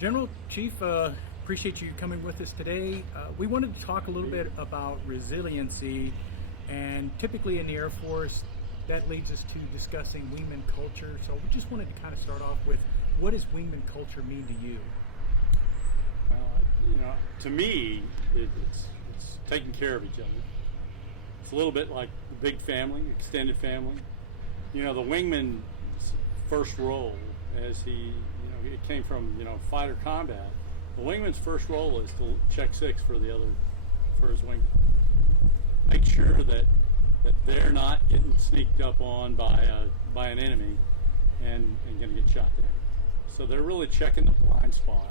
General, Chief, appreciate you coming with us today. We wanted to talk a little bit about resiliency, and typically in the Air Force, that leads us to discussing wingman culture. So we just wanted to kind of start off with, what does wingman culture mean to you? To me, it's taking care of each other. It's a little bit like the big family, extended family. The wingman's first role, as it came from, fighter combat. The wingman's first role is to check six for his wingman. Make sure that they're not getting sneaked up on by an enemy and going to get shot down. So they're really checking the blind spot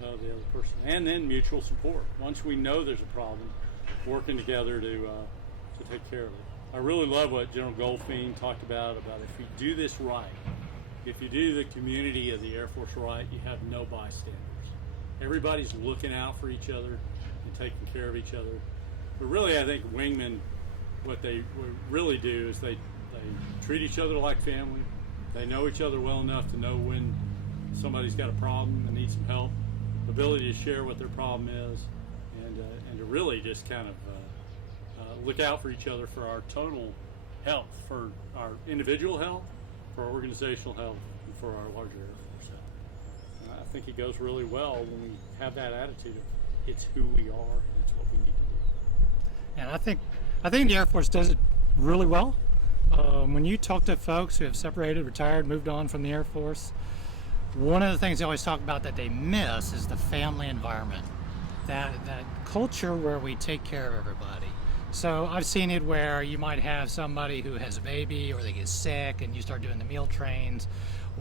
of the other person, and then mutual support. Once we know there's a problem, working together to take care of it. I really love what General Goldfein talked about if you do this right, if you do the community of the Air Force right, you have no bystanders. Everybody's looking out for each other and taking care of each other. But really, I think wingmen, what they really do is they treat each other like family. They know each other well enough to know when somebody's got a problem and needs some help, ability to share what their problem is, and to really just kind of look out for each other for our total health, for our individual health, for our organizational health, and for our larger Air Force health. I think it goes really well when we have that attitude of it's who we are and it's what we need to do. And I think the Air Force does it really well. When you talk to folks who have separated, retired, moved on from the Air Force, one of the things they always talk about that they miss is the family environment, that culture where we take care of everybody. So I've seen it where you might have somebody who has a baby or they get sick and you start doing the meal trains,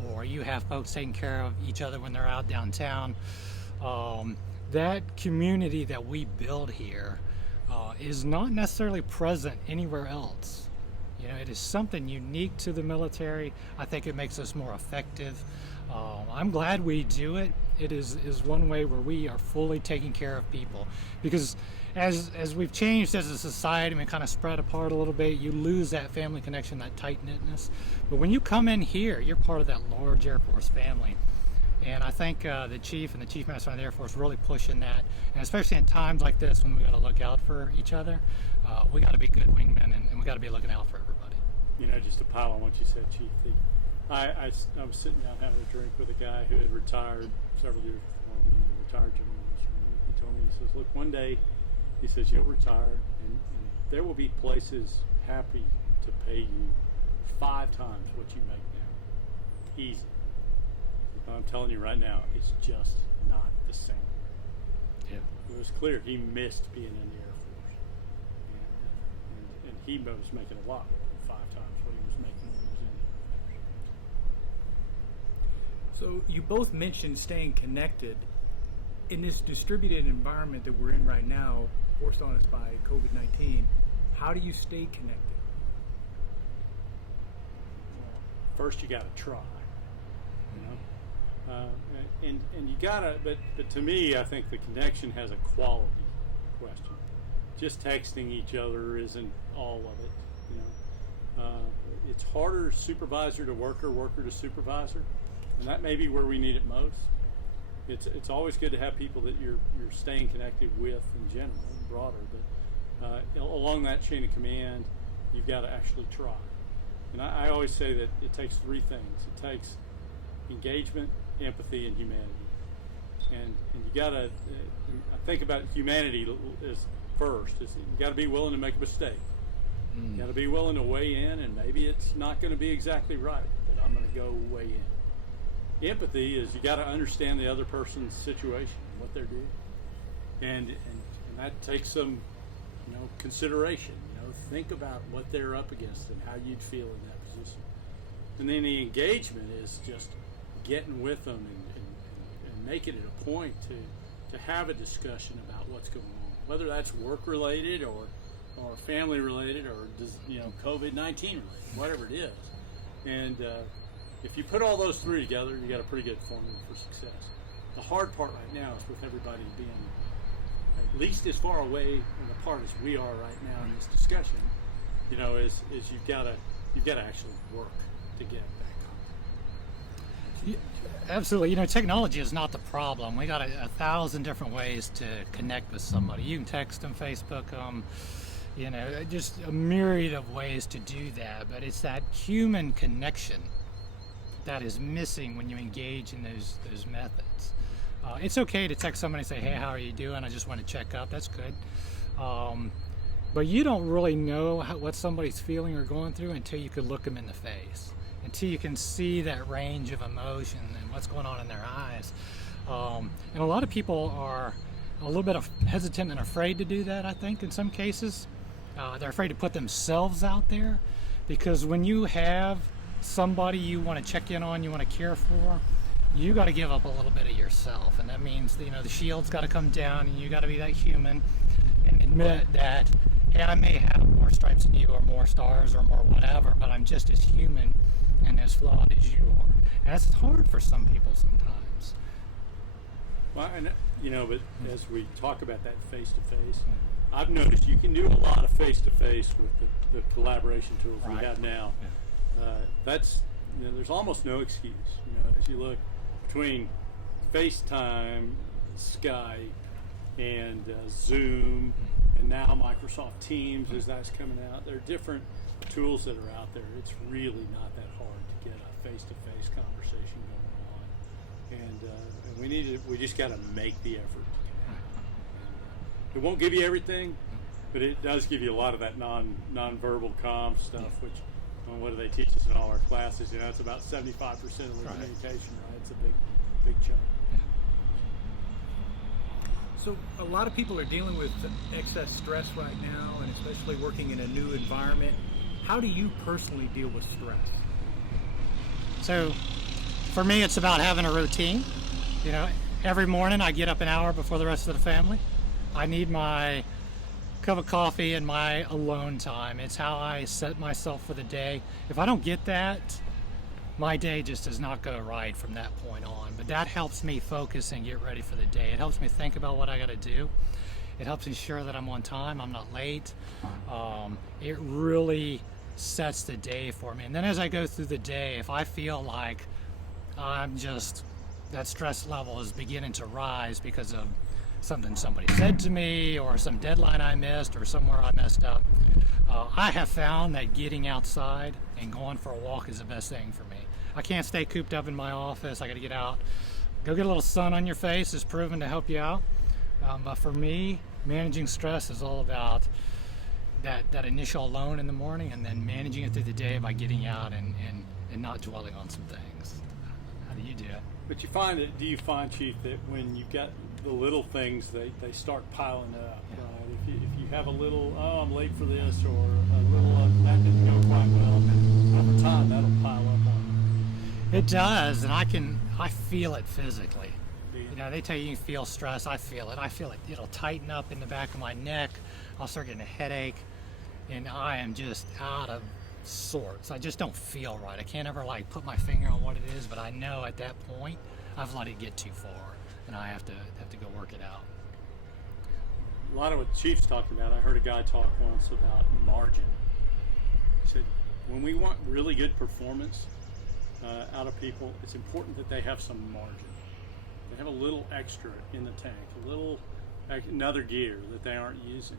or you have folks taking care of each other when they're out downtown. That community that we build here is not necessarily present anywhere else. It is something unique to the military. I think it makes us more effective. I'm glad we do it. It is one way where we are fully taking care of people, because as we've changed as a society and we kind of spread apart a little bit, you lose that family connection, that tight-knitness. But when you come in here, you're part of that large Air Force family. And I think the Chief and the Chief Master Sergeant of the Air Force really pushing that, and especially in times like this when we got to look out for each other, we got to be good wingmen, and we got to be looking out for everybody. Just to pile on what you said, Chief, I was sitting down having a drink with a guy who had retired several years before me, retired general. He told me, he says, look, one day, he says, you'll retire, and there will be places happy to pay you 5 times what you make now. Easy. I'm telling you right now, it's just not the same. Yeah. It was clear he missed being in the Air Force. And he was making a lot more than 5 times what he was making when he was in the Air Force. So you both mentioned staying connected. In this distributed environment that we're in right now, forced on us by COVID-19, how do you stay connected? First, you got to try. And you gotta, but to me, I think the connection has a quality question. Just texting each other isn't all of it. It's harder supervisor to worker, worker to supervisor, and that may be where we need it most. It's always good to have people that you're staying connected with in general, broader, but along that chain of command, you've got to actually try. And I always say that it takes 3 things. It takes engagement, empathy, and humanity. And you gotta, I think about humanity as first. You gotta be willing to make a mistake. You gotta be willing to weigh in, and maybe it's not gonna be exactly right, but I'm gonna go weigh in. Empathy is you gotta understand the other person's situation, what they're doing. And that takes some, consideration. Think about what they're up against and how you'd feel in that position. And then the engagement is just getting with them and making it a point to have a discussion about what's going on, whether that's work related or family related or COVID-19 related, whatever it is. And if you put all those 3 together, you got a pretty good formula for success. The hard part right now is with everybody being at least as far away and apart as we are right now in this discussion, is you've got to actually work to get that contact. Absolutely. You know, technology is not the problem. We got 1,000 different ways to connect with somebody. You can text them, Facebook them, you know, just a myriad of ways to do that. But it's that human connection that is missing when you engage in those methods. It's okay to text somebody and say, hey, how are you doing? I just want to check up. That's good. But you don't really know what somebody's feeling or going through until you could look them in the face, until you can see that range of emotion and what's going on in their eyes. And a lot of people are a little bit hesitant and afraid to do that, I think, in some cases. They're afraid to put themselves out there, because when you have somebody you want to check in on, you want to care for, you got to give up a little bit of yourself. And that means, you know, the shield's got to come down, and you got to be that human and admit that, hey, I may have more stripes than you, or more stars, or more whatever, but I'm just as human and as flawed as you are. And that's hard for some people sometimes. Well, and you know, but as we talk about that face-to-face, I've noticed you can do a lot of face-to-face with the collaboration tools we have now. That's, you know, there's almost no excuse. You know, as you look between FaceTime, Skype, and Zoom, and now Microsoft Teams, as that's coming out, there are different tools that are out there. It's really not that hard to get a face-to-face conversation going on, and we just got to make the effort. It won't give you everything, but it does give you a lot of that non-verbal comm stuff, which, well, what do they teach us in all our classes? You know, it's about 75% of the communication, right? It's a big chunk. So a lot of people are dealing with excess stress right now, and especially working in a new environment. How do you personally deal with stress? So for me, it's about having a routine. You know, every morning I get up an hour before the rest of the family. I need my cup of coffee and my alone time. It's how I set myself for the day. If I don't get that, my day just does not go right from that point on. But that helps me focus and get ready for the day. It helps me think about what I got to do. It helps ensure that I'm on time, I'm not late. It really sets the day for me. And then as I go through the day, if I feel like that stress level is beginning to rise because of something somebody said to me, or some deadline I missed, or somewhere I messed up, I have found that getting outside and going for a walk is the best thing for me. I can't stay cooped up in my office. I got to get out. Go get a little sun on your face is proven to help you out. But for me, managing stress is all about that initial alone in the morning, and then managing it through the day by getting out and not dwelling on some things. How do you do it? But do you find, Chief, that when you've got the little things, they start piling up, right? If you have a little, oh, I'm late for this, or a little, that didn't go quite well, over time that'll pile up on you. It does, and I feel it physically. You know, they tell you feel stress. I feel it. It'll tighten up in the back of my neck. I'll start getting a headache, and I am just out of sorts. I just don't feel right. I can't ever put my finger on what it is, but I know at that point I've let it get too far, and I have to go work it out. A lot of what Chief's talking about, I heard a guy talk once about margin. He said, when we want really good performance out of people, it's important that they have some margin. They have a little extra in the tank, another gear that they aren't using.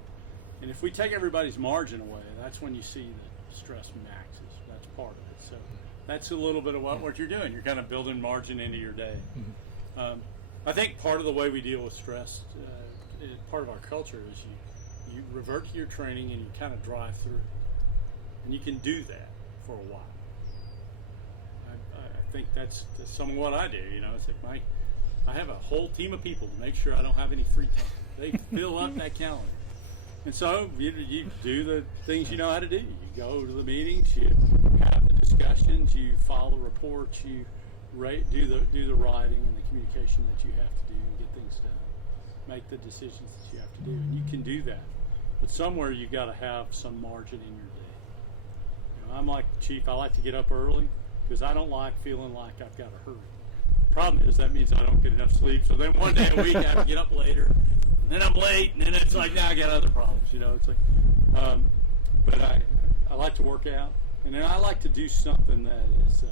And if we take everybody's margin away, that's when you see that stress maxes. That's part of it. So that's a little bit of what you're doing. You're kind of building margin into your day. Mm-hmm. I think part of the way we deal with stress, part of our culture, is you revert to your training and you kind of drive through. And you can do that for a while. I think that's some of what I do. You know, it's like I have a whole team of people to make sure I don't have any free time. They fill up that calendar. And so you do the things you know how to do. You go to the meetings, you have the discussions, you file the reports, you do the writing and the communication that you have to do and get things done. Make the decisions that you have to do. And you can do that. But somewhere you got to have some margin in your day. You know, I'm like Chief, I like to get up early because I don't like feeling like I've got to hurry. The problem is that means I don't get enough sleep. So then one day a week I have to get up later. And then I'm late, and then it's like, now I got other problems, you know. It's like, but I like to work out, and then I like to do something that is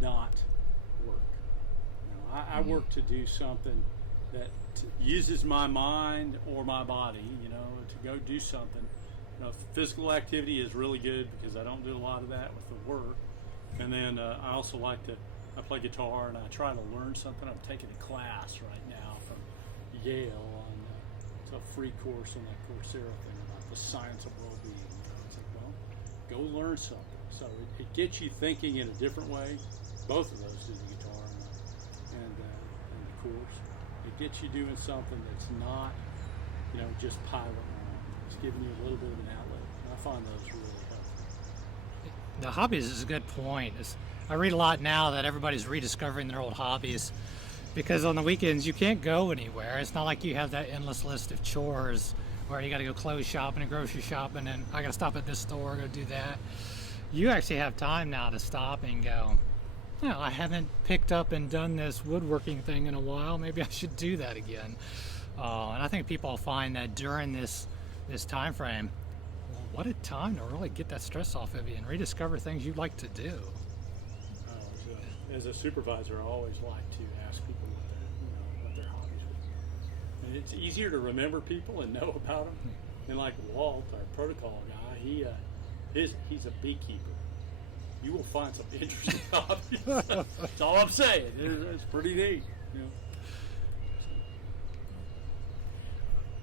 not I work to do something that uses my mind or my body, to go do something. Physical activity is really good because I don't do a lot of that with the work. And then I also I play guitar and I try to learn something. I'm taking a class right now from Yale on it's a free course on that Coursera thing about the science of well-being. It's like, well, go learn something. So it gets you thinking in a different way. Both of those do the guitar and the course. It gets you doing something that's not, just piling on. It's giving you a little bit of an outlet. And I find those really helpful. The hobbies is a good point. I read a lot now that everybody's rediscovering their old hobbies because on the weekends you can't go anywhere. It's not like you have that endless list of chores where you got to go clothes shopping and grocery shopping and I got to stop at this store, go do that. You actually have time now to stop and go, I haven't picked up and done this woodworking thing in a while. Maybe I should do that again. And I think people find that during this time frame, what a time to really get that stress off of you and rediscover things you like to do. As a supervisor, I always like to ask people what their hobbies are. And it's easier to remember people and know about them. And like Walt, our protocol guy, he's a beekeeper. You will find some interesting hobbies. That's all I'm saying. It's pretty neat.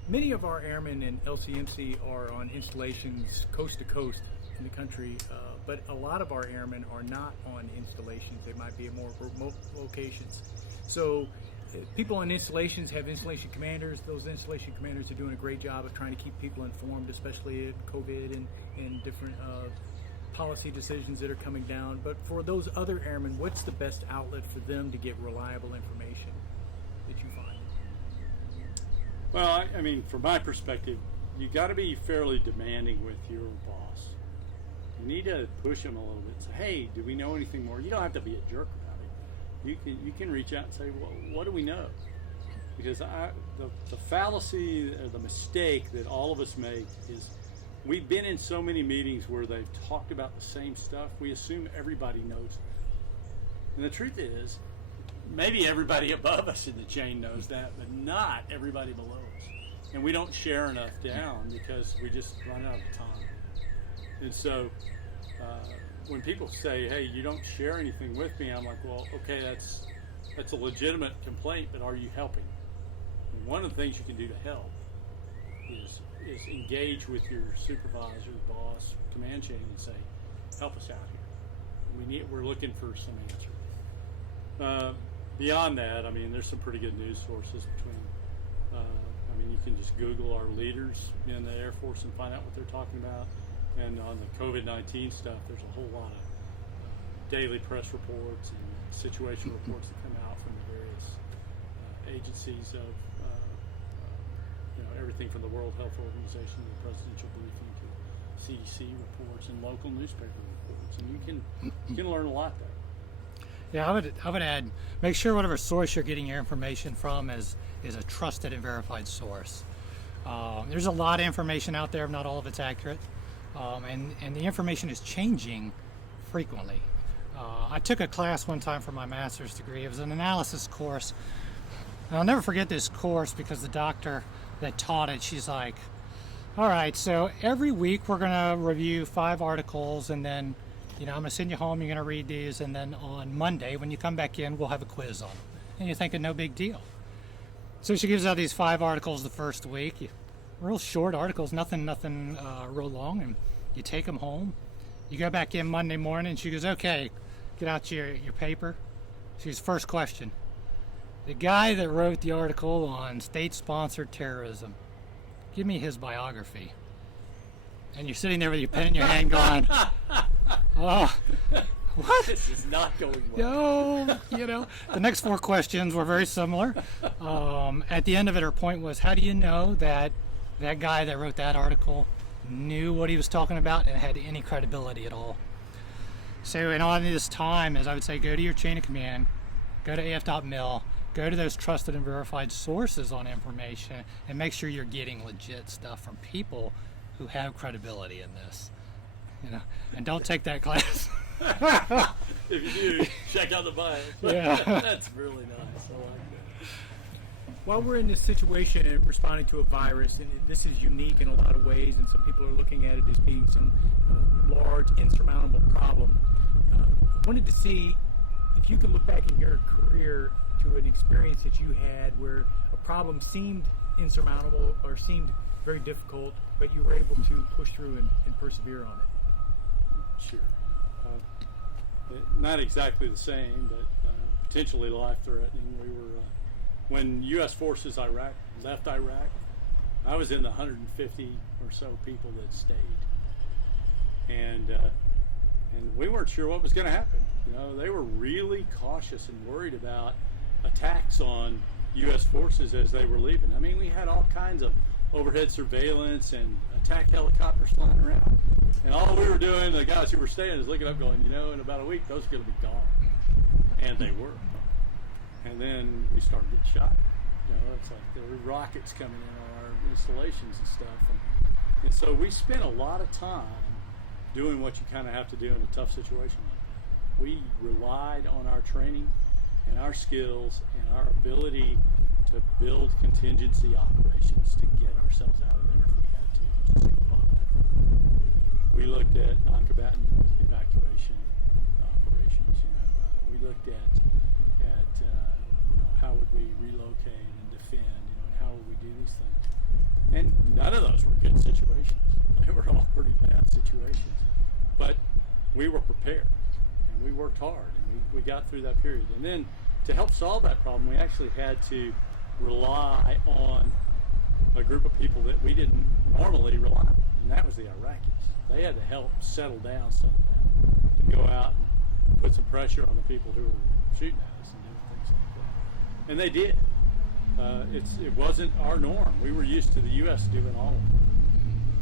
Many of our airmen in LCMC are on installations coast to coast in the country, but a lot of our airmen are not on installations. They might be at more remote locations. So people on installations have installation commanders. Those installation commanders are doing a great job of trying to keep people informed, especially at COVID and different policy decisions that are coming down. But for those other airmen, what's the best outlet for them to get reliable information that you find? Well, I mean, from my perspective, you got to be fairly demanding with your boss. You need to push them a little bit. Say, hey, do we know anything more? You don't have to be a jerk about it. You can reach out and say, well, what do we know? Because the fallacy, or the mistake that all of us make is we've been in so many meetings where they've talked about the same stuff. We assume everybody knows it. And the truth is, maybe everybody above us in the chain knows that, but not everybody below us. And we don't share enough down because we just run out of time. And so when people say, hey, you don't share anything with me, I'm like, well, okay, that's a legitimate complaint, but are you helping? And one of the things you can do to help is engage with your supervisor, boss, command chain and say, help us out here. We're looking for some answers. Beyond that, I mean, there's some pretty good news sources between, you can just Google our leaders in the Air Force and find out what they're talking about. And on the COVID-19 stuff, there's a whole lot of daily press reports and situation reports that come out from the various agencies of, everything from the World Health Organization to the presidential briefing to CDC reports and local newspaper reports. And you can learn a lot there. Yeah, I would add, make sure whatever source you're getting your information from is a trusted and verified source. There's a lot of information out there, not all of it's accurate, and the information is changing frequently. I took a class one time for my master's degree. It was an analysis course. And I'll never forget this course because the doctor that taught it, she's like, all right, so every week we're going to review 5 articles and then I'm going to send you home, you're going to read these, and then on Monday, when you come back in, we'll have a quiz on them. And you're thinking, no big deal. So she gives out these 5 articles the first week, real short articles, nothing real long, and you take them home. You go back in Monday morning, and she goes, okay, get out your paper. She's first question. The guy that wrote the article on state-sponsored terrorism, give me his biography. And you're sitting there with your pen in your hand going, oh, what? This is not going well. No, the next 4 questions were very similar. At the end of it, her point was, how do you know that that guy that wrote that article knew what he was talking about and had any credibility at all? So in all this time, as I would say, go to your chain of command, go to af.mil, go to those trusted and verified sources on information, and make sure you're getting legit stuff from people who have credibility in this. and don't take that class. If you do, check out the bio. Yeah. That's really nice. I like that. While we're in this situation and responding to a virus, and this is unique in a lot of ways, and some people are looking at it as being some large, insurmountable problem, wanted to see if you could look back in your career to an experience that you had where a problem seemed insurmountable or seemed very difficult, but you were able to push through and persevere on it. Sure. Not exactly the same, but potentially life-threatening. We were when U.S. forces left Iraq. I was in the 150 or so people that stayed, and we weren't sure what was going to happen. They were really cautious and worried about attacks on U.S. forces as they were leaving. I mean, we had all kinds of overhead surveillance and attack helicopters flying around. And all we were doing, the guys who were staying, is looking up going, in about a week, those are going to be gone. And they were. And then we started getting shot. It's like there were rockets coming in on our installations and stuff. And so we spent a lot of time doing what you kind of have to do in a tough situation. We relied on our training and our skills and our ability to build contingency operations to get ourselves out of there if we had to survive. We looked at non-combatant evacuation operations. We looked at how would we relocate and defend, and how would we do these things. And none of those were good situations. They were all pretty bad situations. But we were prepared, and we worked hard, and we got through that period. And then to help solve that problem, we actually had to rely on a group of people that we didn't normally rely on, and that was the Iraqis. They had to help settle down some of that, and go out and put some pressure on the people who were shooting at us and doing things like that. And they did. It wasn't our norm. We were used to the U.S. doing all of it.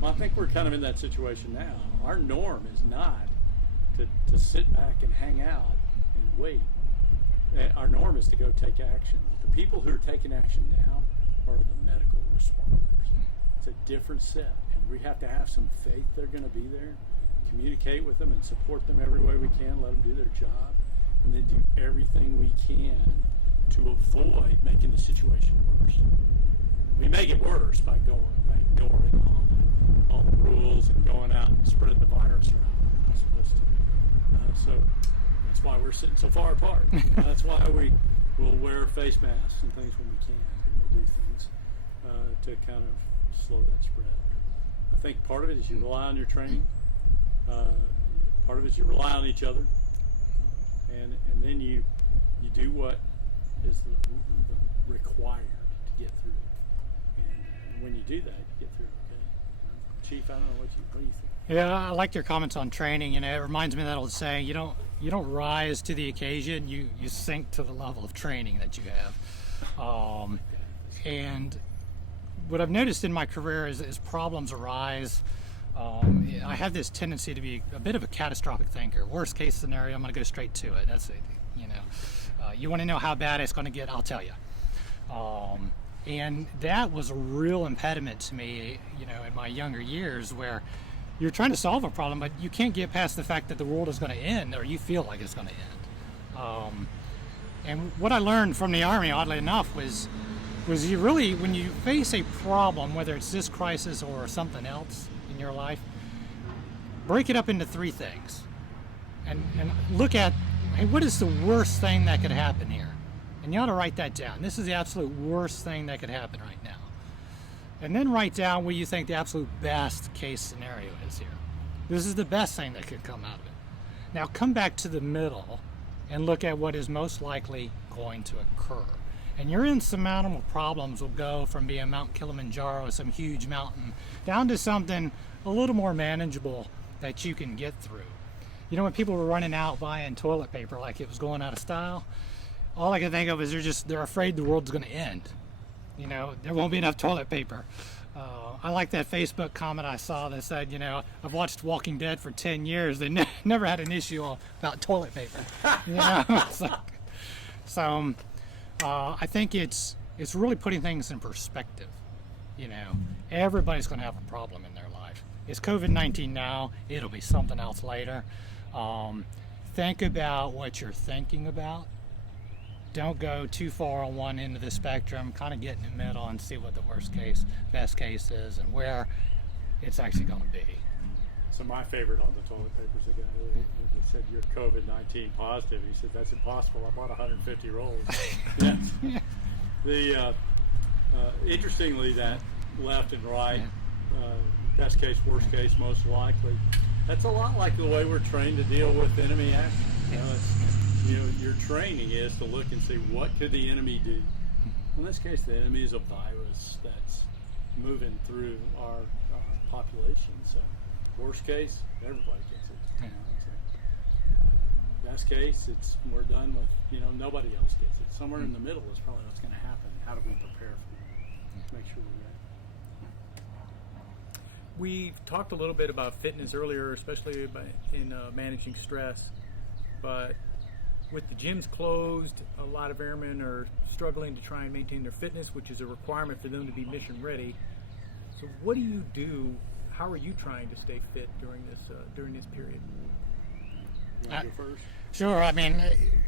Well, I think we're kind of in that situation now. Our norm is not to sit back and hang out and wait. Our norm is to go take action. The people who are taking action now are the medical responders. It's a different set, and we have to have some faith they're going to be there, communicate with them and support them every way we can, let them do their job, and then do everything we can to avoid making the situation worse. We make it worse by ignoring all the rules and going out and spreading the virus around. We're not supposed to. So that's why we're sitting so far apart. That's why we will wear face masks and things when we can, and we'll do things to kind of slow that spread. I think part of it is you rely on your training. Part of it is you rely on each other, and then you do what is the required to get through it. And when you do that, you get through it. Okay, Chief, I don't know what do you think? Yeah, I like your comments on training. It reminds me of that old saying: you don't rise to the occasion, you sink to the level of training that you have. And what I've noticed in my career is as problems arise, I have this tendency to be a bit of a catastrophic thinker. Worst case scenario, I'm going to go straight to it. That's it. You want to know how bad it's going to get? I'll tell you. And that was a real impediment to me, in my younger years, where you're trying to solve a problem, but you can't get past the fact that the world is going to end, or you feel like it's going to end. And what I learned from the Army, oddly enough, was you really, when you face a problem, whether it's this crisis or something else in your life, break it up into three things, and look at, hey, what is the worst thing that could happen here? And you ought to write that down. This is the absolute worst thing that could happen right now. And then write down what you think the absolute best case scenario is here. This is the best thing that could come out of it. Now come back to the middle and look at what is most likely going to occur. And your insurmountable problems will go from being Mount Kilimanjaro, some huge mountain, down to something a little more manageable that you can get through. When people were running out buying toilet paper like it was going out of style, all I can think of is they're afraid the world's going to end. There won't be enough toilet paper. I like that Facebook comment I saw that said, I've watched Walking Dead for 10 years. They never had an issue about toilet paper. So I think it's really putting things in perspective. Everybody's going to have a problem in their life. it's COVID-19 now, it'll be something else later. Think about what you're thinking about. Don't go too far on one end of the spectrum. Kind of get in the middle and see what the best case is, and where it's actually going to be. So my favorite on the toilet paper is the guy who said, "You're COVID-19 positive." He said, "That's impossible. I bought 150 rolls." Yeah. Interestingly, that left and right, best case, worst case, most likely, that's a lot like the way we're trained to deal with enemy action. Your training is to look and see what could the enemy do. In this case, the enemy is a virus that's moving through our population. So, worst case, everybody gets it. Best case, it's we're done with. Nobody else gets it. Somewhere in the middle is probably what's going to happen. How do we prepare for that? Make sure we're ready. We've talked a little bit about fitness earlier, especially in managing stress, but with the gyms closed, a lot of airmen are struggling to try and maintain their fitness, which is a requirement for them to be mission ready. So what do you do? How are you trying to stay fit during this period? You want to go first? Sure. I mean,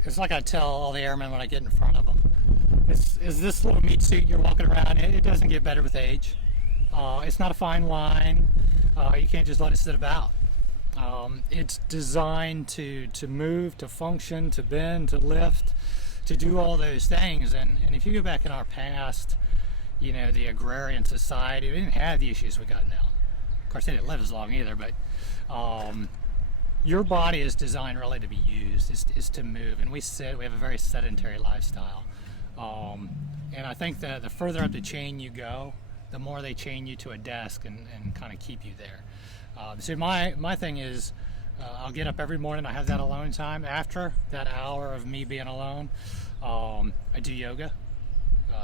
it's like I tell all the airmen when I get in front of them. Is this little meat suit you're walking around in? It doesn't get better with age. It's not a fine wine. You can't just let it sit about. It's designed to move, to function, to bend, to lift, to do all those things. And if you go back in our past, the agrarian society, we didn't have the issues we got now. Of course, they didn't live as long either, but your body is designed really to be used, is to move. And we have a very sedentary lifestyle. And I think the further up the chain you go, the more they chain you to a desk and kind of keep you there. So my thing is, I'll get up every morning. I have that alone time. After that hour of me being alone, I do yoga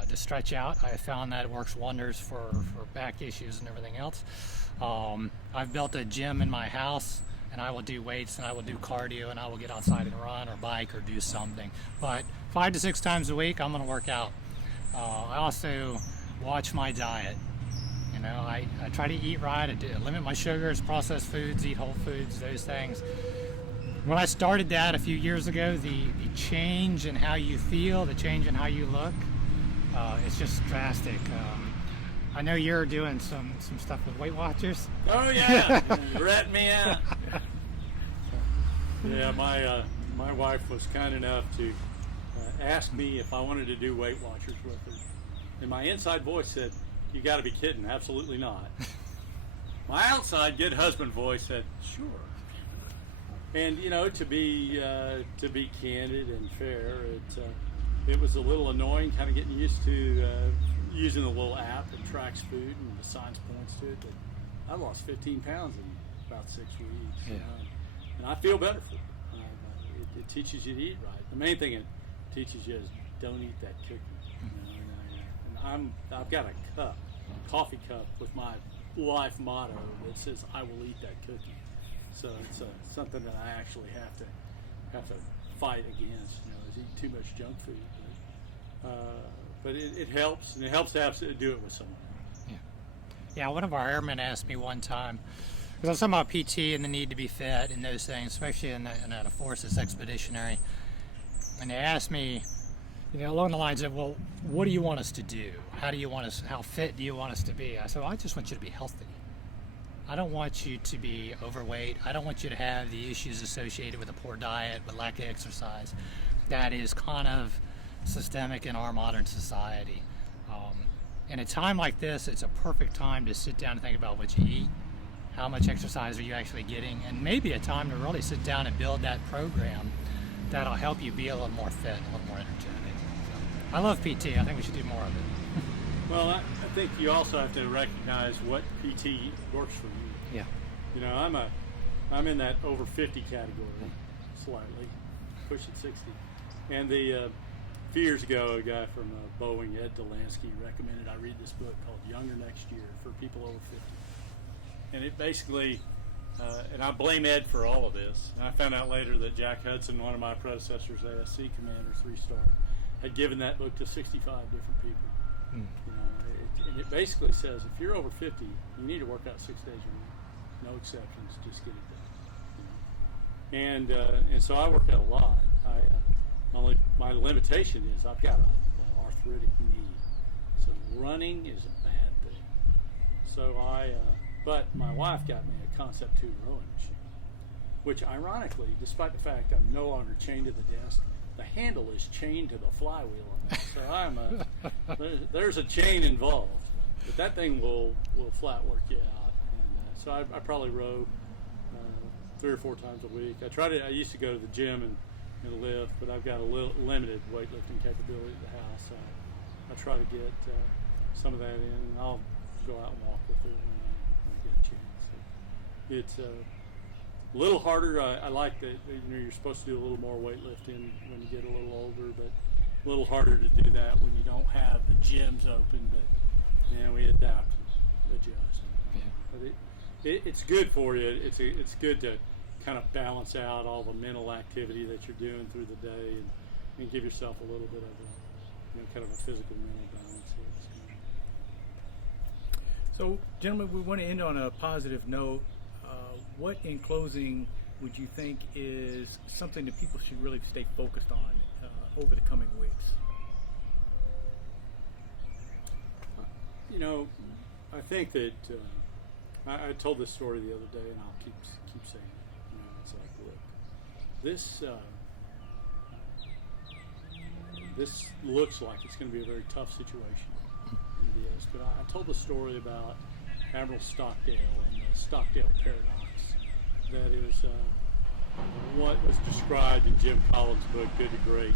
to stretch out. I found that it works wonders for back issues and everything else. I've built a gym in my house, and I will do weights and I will do cardio and I will get outside and run or bike or do something. But 5 to 6 times a week, I'm going to work out. I also watch my diet. I try to eat right. I limit my sugars, processed foods, eat whole foods, those things. When I started that a few years ago, the change in how you feel, the change in how you look, it's just drastic. I know you're doing some stuff with Weight Watchers. Oh yeah, rat me out. Yeah, my wife was kind enough to ask me if I wanted to do Weight Watchers with her, and my inside voice said, "You got to be kidding! Absolutely not." My outside good husband voice said, "Sure." And to be candid and fair, it was a little annoying, kind of getting used to using the little app that tracks food and assigns points to it. But I lost 15 pounds in about 6 weeks, and I feel better for it. It teaches you to eat right. The main thing it teaches you is don't eat that cookie. I've got a coffee cup with my life motto that says "I will eat that cookie." So it's something that I actually have to fight against. Is eat too much junk food. But it helps, and it helps to have to do it with someone. Yeah. One of our airmen asked me one time, because I was talking about PT and the need to be fit and those things, especially in a force that's expeditionary, and they asked me, along the lines of, well, what do you want us to do? How fit do you want us to be? I said, well, I just want you to be healthy. I don't want you to be overweight. I don't want you to have the issues associated with a poor diet, with lack of exercise. That is kind of systemic in our modern society. In a time like this, it's a perfect time to sit down and think about what you eat, how much exercise are you actually getting, and maybe a time to really sit down and build that program that'll help you be a little more fit, a little more energetic. So, I love PT. I think we should do more of it. Well, I think you also have to recognize what PT works for you. Yeah. I'm in that over 50 category, slightly, pushing 60. And a few years ago, a guy from Boeing, Ed Delansky, recommended I read this book called Younger Next Year for people over 50. And it basically, and I blame Ed for all of this. And I found out later that Jack Hudson, one of my predecessors, ASC commander, 3-star, had given that book to 65 different people. And it basically says if you're over 50, you need to work out 6 days a week. exceptions. Just get it done. And so I work out a lot. My limitation is I've got an arthritic knee, so running is a bad thing. So but my wife got me a Concept 2 rowing machine, which ironically, despite the fact I'm no longer chained to the desk, the handle is chained to the flywheel on it. So there's a chain involved, but that thing will flat work you out. And so I probably row 3 or 4 times a week. I used to go to the gym and lift, but I've got a little limited weightlifting capability at the house. So I try to get some of that in, and I'll go out and walk with it when I get a chance. So it's a little harder. I like that you're supposed to do a little more weightlifting when you get a little older, but a little harder to do that when you don't have the gyms open. But we adapt and adjust. Yeah. But it's good for you. It's good to kind of balance out all the mental activity that you're doing through the day and give yourself a little bit of a kind of a physical mental balance. So, gentlemen, we want to end on a positive note. What, in closing, would you think is something that people should really stay focused on over the coming weeks? I think that I told this story the other day, and I'll keep saying it. It's like, look, this looks like it's going to be a very tough situation. It is, but I told the story about Admiral Stockdale and the Stockdale paradox. That is what was described in Jim Collins' book, Good to Great.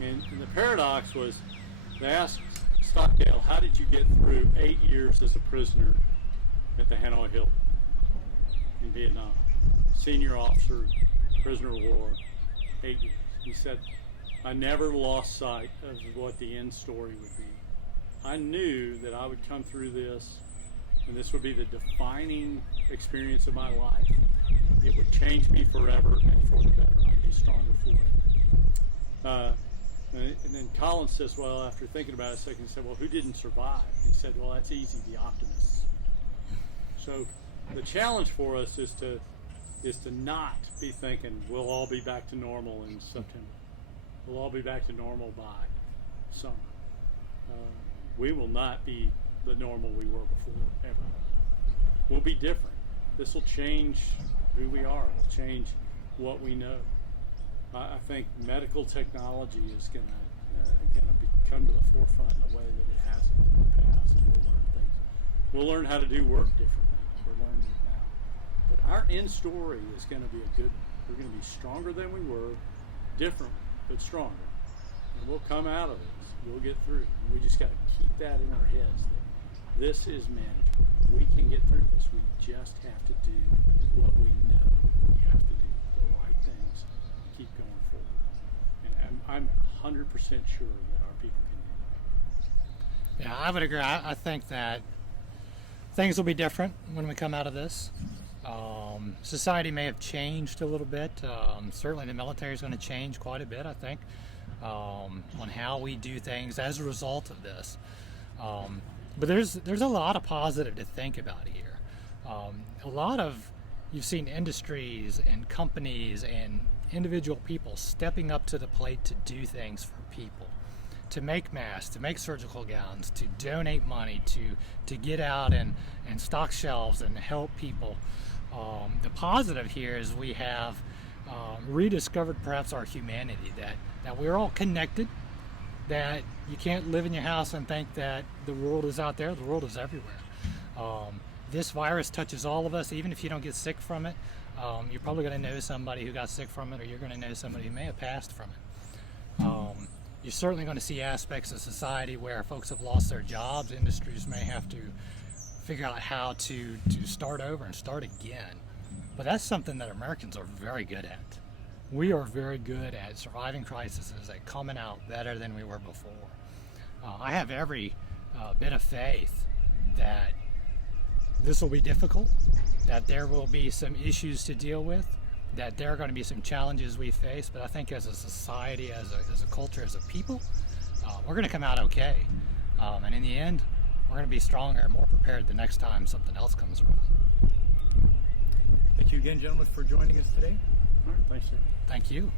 And the paradox was, they asked Stockdale, how did you get through 8 years as a prisoner at the Hanoi Hilton in Vietnam? Senior officer, prisoner of war, 8 years. He said, I never lost sight of what the end story would be. I knew that I would come through this, and this would be the defining experience of my life. It would change me forever and for the better. I'd be stronger for it. And then Collins says, well, after thinking about it a second, he said, well, who didn't survive? He said, well, that's easy, the optimists. So the challenge for us is to not be thinking we'll all be back to normal in September. We'll all be back to normal by summer. We will not be the normal we were before, ever. We'll be different. This will change who we are. It will change what we know. I think medical technology is going to come to the forefront in a way that it hasn't in the past. We'll learn things. We'll learn how to do work differently. We're learning it now. But our end story is going to be we're going to be stronger than we were, different, but stronger. And we'll come out of this. We'll get through. And we just got to keep that in our heads that this is manageable. We can get through this. We just have to do what we know we have to do. The right things. Keep going forward. And I'm 100% sure that our people can do that. Yeah, I would agree. I think that things will be different when we come out of this. Society may have changed a little bit. Certainly the military is going to change quite a bit, I think, on how we do things as a result of this. But there's a lot of positive to think about here. You've seen industries and companies and individual people stepping up to the plate to do things for people, to make masks, to make surgical gowns, to donate money, to get out and stock shelves and help people. The positive here is we have rediscovered perhaps our humanity, that we're all connected, that you can't live in your house and think that the world is out there. The world is everywhere. This virus touches all of us. Even if you don't get sick from it, you're probably going to know somebody who got sick from it, or you're going to know somebody who may have passed from it. You're certainly going to see aspects of society where folks have lost their jobs. Industries may have to figure out how to start over and start again. But that's something that Americans are very good at. We are very good at surviving crises, at coming out better than we were before. I have every bit of faith that this will be difficult, that there will be some issues to deal with, that there are going to be some challenges we face, but I think as a society, as a culture, as a people, we're going to come out okay. And in the end, we're going to be stronger and more prepared the next time something else comes around. again, gentlemen, for joining us today. All right, thanks, sir. Thank you.